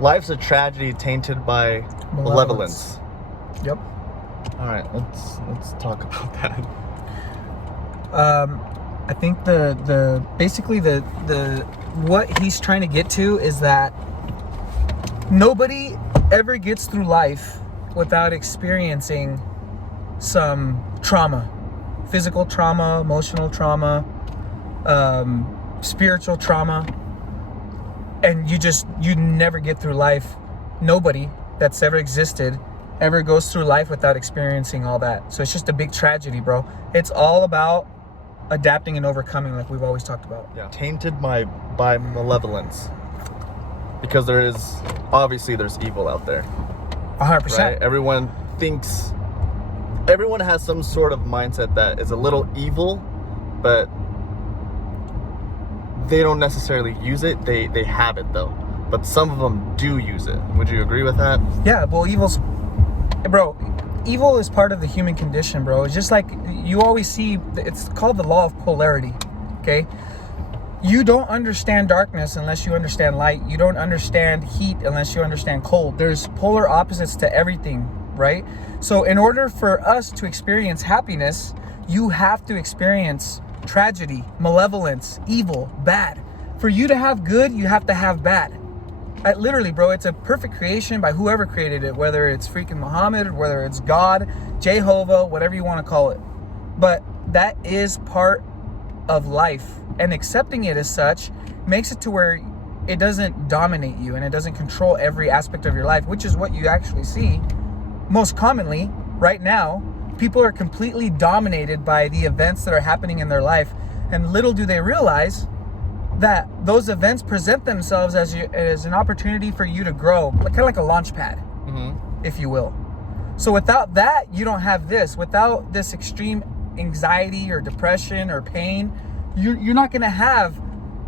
life's a tragedy tainted by malevolence. Yep. All right, let's talk about that. I think the basically the what he's trying to get to is that nobody ever gets through life without experiencing some trauma, physical trauma, emotional trauma, spiritual trauma, and you never get through life. Nobody that's ever existed ever goes through life without experiencing all that. So it's just a big tragedy, bro. It's all about adapting and overcoming, like we've always talked about. Yeah. Tainted by malevolence, because there's evil out there. 100%. Right? Everyone has some sort of mindset that is a little evil, but they don't necessarily use it. They have it though, but some of them do use it. Would you agree with that? Yeah, well, evil is part of the human condition, bro. It's just like you always see, it's called the law of polarity, okay? You don't understand darkness unless you understand light. You don't understand heat unless you understand cold. There's polar opposites to everything, right? So in order for us to experience happiness, you have to experience tragedy, malevolence, evil, bad. For you to have good, you have to have bad. Literally, bro, it's a perfect creation by whoever created it, whether it's freaking Muhammad, whether it's God, Jehovah, whatever you want to call it. But that is part of life, and accepting it as such makes it to where it doesn't dominate you and it doesn't control every aspect of your life, which is what you actually see most commonly right now. People are completely dominated by the events that are happening in their life, and little do they realize that those events present themselves as an opportunity for you to grow, kind of like a launch pad, if you will. So without that, you don't have this. Without this extreme anxiety or depression or pain, you're not going to have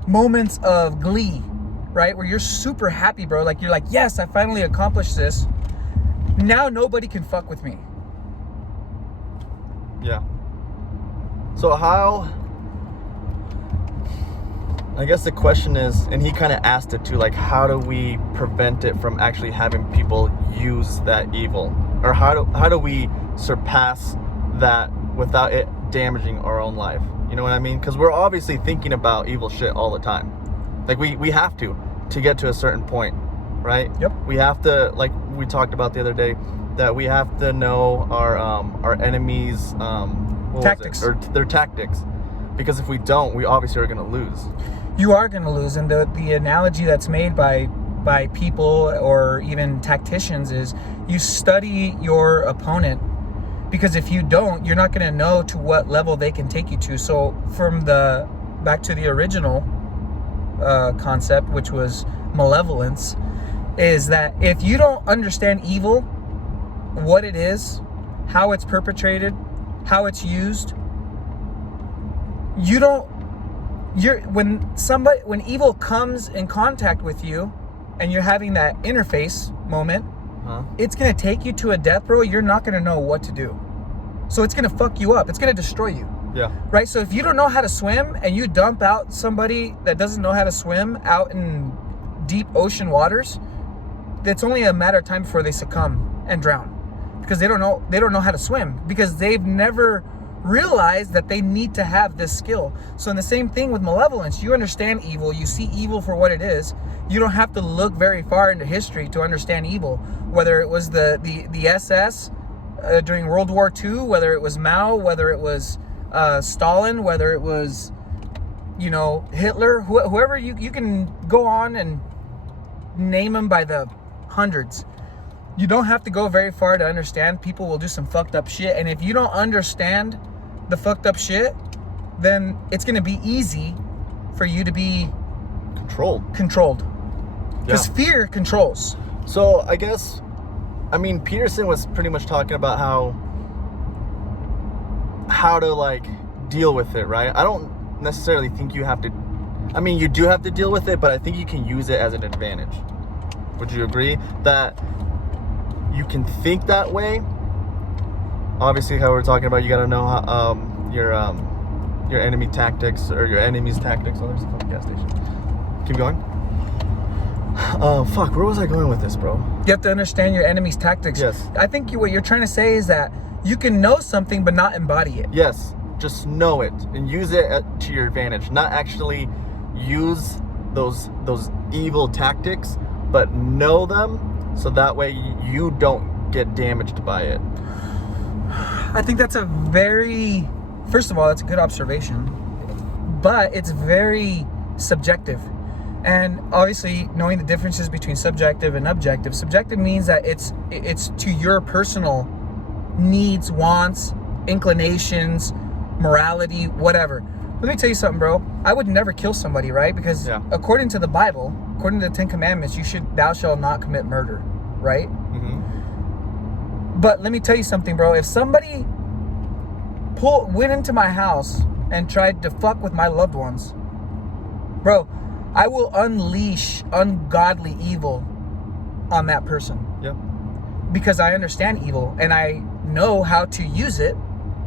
moments of glee, right? Where you're super happy, bro. Like you're like, yes, I finally accomplished this. Now nobody can fuck with me. Yeah. So I guess the question is, and he kind of asked it too, like, how do we prevent it from actually having people use that evil? Or how do we surpass that without it damaging our own life? You know what I mean? Because we're obviously thinking about evil shit all the time. Like, we have to get to a certain point, right? Yep. We have to, like we talked about the other day, that we have to know our enemies' tactics. Or their tactics. Because if we don't, we obviously are going to lose. You are going to lose. And the analogy that's made by people or even tacticians is you study your opponent, because if you don't, you're not going to know to what level they can take you to. So back to the original concept, which was malevolence, is that if you don't understand evil, what it is, how it's perpetrated, how it's used, when evil comes in contact with you and you're having that interface moment, it's going to take you to a death row. You're not going to know what to do. So it's going to fuck you up. It's going to destroy you. Yeah. Right? So if you don't know how to swim and you dump out somebody that doesn't know how to swim out in deep ocean waters, it's only a matter of time before they succumb and drown, because they don't know how to swim, because they've never realized that they need to have this skill. So in the same thing with malevolence, you understand evil, you see evil for what it is. You don't have to look very far into history to understand evil, whether it was the SS during World War II, whether it was Mao, whether it was Stalin, whether it was Hitler, whoever. You can go on and name them by the hundreds. You don't have to go very far to understand people will do some fucked up shit. And if you don't understand the fucked up shit, then it's going to be easy for you to be controlled. Because fear controls. So I guess, Peterson was pretty much talking about how to like deal with it, right? I don't necessarily think you have to. You do have to deal with it, but I think you can use it as an advantage. Would you agree that you can think that way? Obviously, how we're talking about, you got to know how, your enemy tactics, or your enemy's tactics. Oh, there's a fucking gas station. Keep going. Fuck, where was I going with this, bro? You have to understand your enemy's tactics. Yes. I think what you're trying to say is that you can know something but not embody it. Yes, just know it and use it to your advantage. Not actually use those evil tactics, but know them so that way you don't get damaged by it. I think that's first of all, that's a good observation, but it's very subjective. And obviously, knowing the differences between subjective and objective. Subjective means that it's to your personal needs, wants, inclinations, morality, whatever. Let me tell you something, bro. I would never kill somebody, right? Because according to the Bible, according to the 10 Commandments, thou shalt not commit murder, right? Mm-hmm. But let me tell you something, bro. If somebody went into my house and tried to fuck with my loved ones, bro, I will unleash ungodly evil on that person. Yep. Because I understand evil and I know how to use it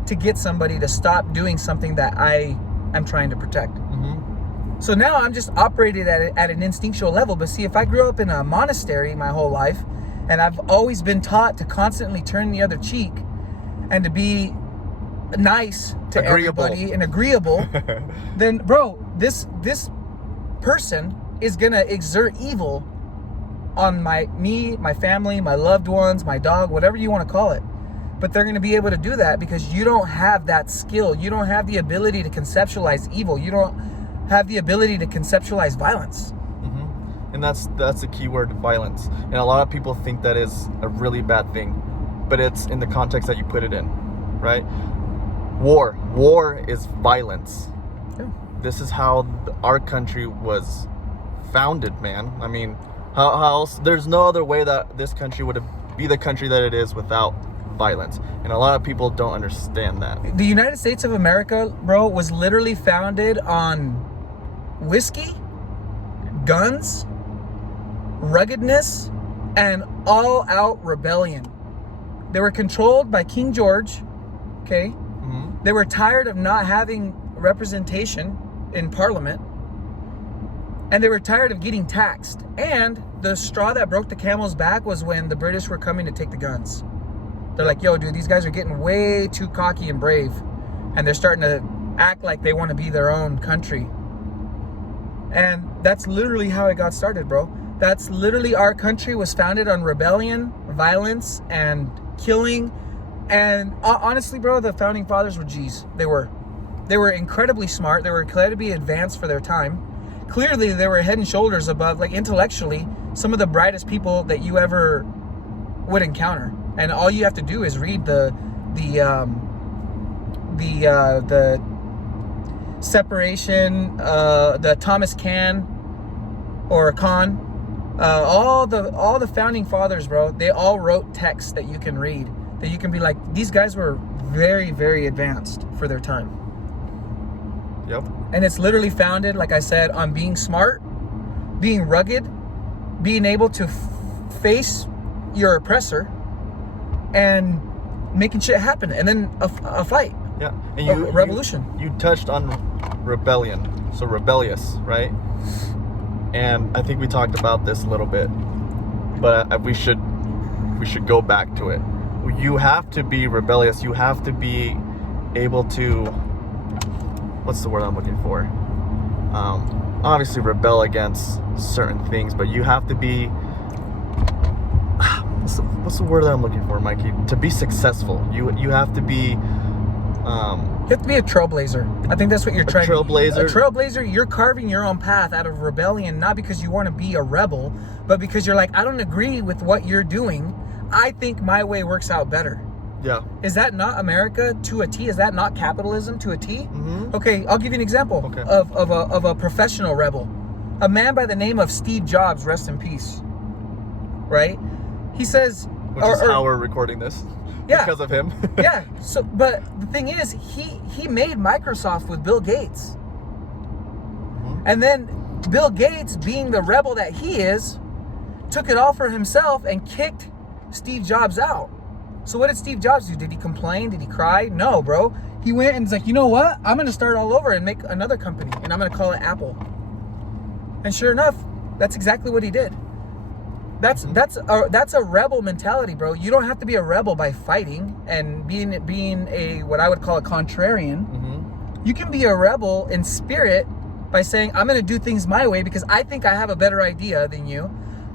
to get somebody to stop doing something that I am trying to protect. Mm-hmm. So now I'm just operated at an instinctual level. But see, if I grew up in a monastery my whole life and I've always been taught to constantly turn the other cheek and to be nice to everybody and agreeable, then bro, this person is gonna exert evil on me, my family, my loved ones, my dog, whatever you want to call it. But they're gonna be able to do that because you don't have that skill. You don't have the ability to conceptualize evil. You don't have the ability to conceptualize violence. Mm-hmm. And that's the key word, violence. And a lot of people think that is a really bad thing, but it's in the context that you put it in, right? War is violence. Yeah. This is how our country was founded, man. I mean, how else? There's no other way that this country would be the country that it is without violence. And a lot of people don't understand that. The United States of America, bro, was literally founded on whiskey, guns, ruggedness, and all-out rebellion. They were controlled by King George, okay? Mm-hmm. They were tired of not having representation in Parliament, and they were tired of getting taxed. And the straw that broke the camel's back was when the British were coming to take the guns. They're like, yo, dude, these guys are getting way too cocky and brave, and they're starting to act like they want to be their own country. And that's literally how it got started, bro. That's literally, our country was founded on rebellion, violence, and killing. And honestly, bro, the founding fathers were G's. They were incredibly smart. They were incredibly advanced for their time. Clearly, they were head and shoulders above, like intellectually, some of the brightest people that you ever would encounter. And all you have to do is read the separation, the Thomas Kahn or Kahn, all the founding fathers, bro. They all wrote texts that you can read, that you can be like, these guys were very, very advanced for their time. Yep. And it's literally founded, like I said, on being smart, being rugged, being able to face your oppressor, and making shit happen, and then a fight. Yeah. And a revolution. You touched on rebellion, so rebellious, right? And I think we talked about this a little bit, but we should go back to it. You have to be rebellious. You have to be able to, what's the word I'm looking for? Obviously rebel against certain things, but you have to be, what's the word that I'm looking for, Mikey? To be successful, you have to be. You have to be a trailblazer. I think that's what you're trying to be. A trailblazer, you're carving your own path out of rebellion, not because you want to be a rebel, but because you're like, I don't agree with what you're doing. I think my way works out better. Yeah. Is that not America to a T? Is that not capitalism to a T? Mm-hmm. Okay, I'll give you an example of a professional rebel. A man by the name of Steve Jobs, rest in peace. Right? He says... Which is how we're recording this. Yeah. Because of him. Yeah. So, but the thing is, he made Microsoft with Bill Gates. Mm-hmm. And then Bill Gates, being the rebel that he is, took it all for himself and kicked Steve Jobs out. So what did Steve Jobs do? Did he complain? Did he cry? No, bro. He went and was like, you know what? I'm going to start all over and make another company, and I'm going to call it Apple. And sure enough, that's exactly what he did. That's a rebel mentality, bro. You don't have to be a rebel by fighting and being a what I would call a contrarian. Mm-hmm. You can be a rebel in spirit by saying, I'm going to do things my way because I think I have a better idea than you.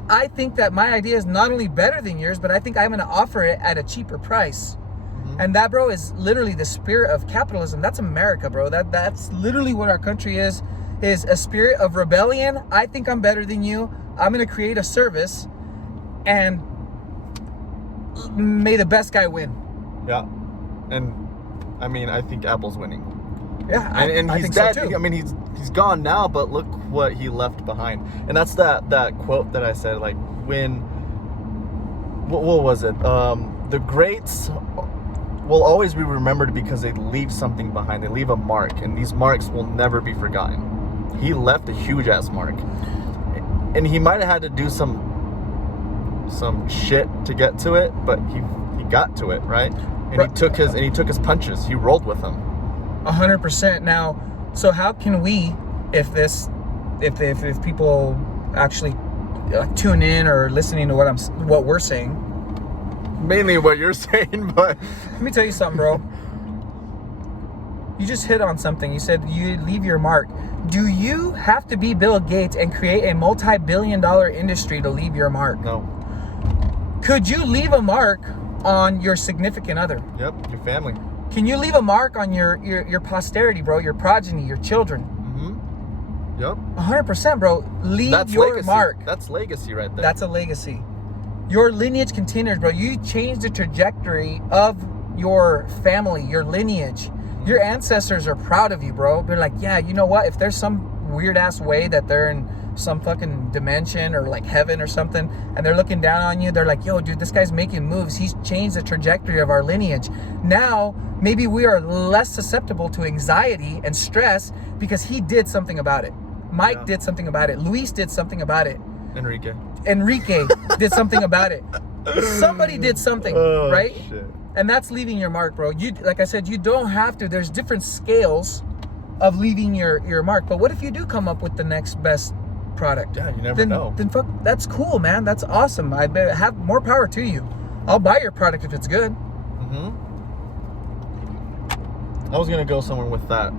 I think that my idea is not only better than yours, but I think I'm going to offer it at a cheaper price. Mm-hmm. And that, bro, is literally the spirit of capitalism. That's America, bro. That's literally what our country is a spirit of rebellion. I think I'm better than you. I'm going to create a service and may the best guy win. Yeah. And I mean, I think Apple's winning. Yeah, And I he's think dead. so too. I mean, he's gone now, but look what he left behind. And that's that quote that I said, like, when, what was it? The greats will always be remembered because they leave something behind. They leave a mark, and these marks will never be forgotten. He left a huge ass mark, and he might have had to do some shit to get to it, but he got to it, right? And he took his punches. He rolled with them. 100%. Now, so how can we, if people actually tune in or listening to what we're saying? Mainly what you're saying, but Let me tell you something, bro. You just hit on something. You said you leave your mark. Do you have to be Bill Gates and create a multi-billion-dollar industry to leave your mark? no. Could you leave a mark on your significant other? Yep, your family. Can you leave a mark on your posterity, bro? Your progeny, your children? Mm-hmm. Yep. 100%, bro. Leave That's your legacy. mark. That's legacy right there. That's a legacy. Your lineage continues, bro. You change the trajectory of your family, your lineage. Your ancestors are proud of you, bro. They're like, yeah, you know what? If there's some weird ass way that they're in some fucking dimension or like heaven or something, and they're looking down on you, they're like, yo, dude, this guy's making moves. He's changed the trajectory of our lineage. Now, maybe we are less susceptible to anxiety and stress because he did something about it. Mike did something about it. Luis did something about it. Enrique did something about it. Somebody did something, right? Shit. And that's leaving your mark, bro. You, like I said, you don't have to. There's different scales of leaving your mark. But what if you do come up with the next best product? Yeah, you never know. Then fuck, that's cool, man. That's awesome. I bet have more power to you. I'll buy your product if it's good. Mm-hmm. I was gonna go somewhere with that.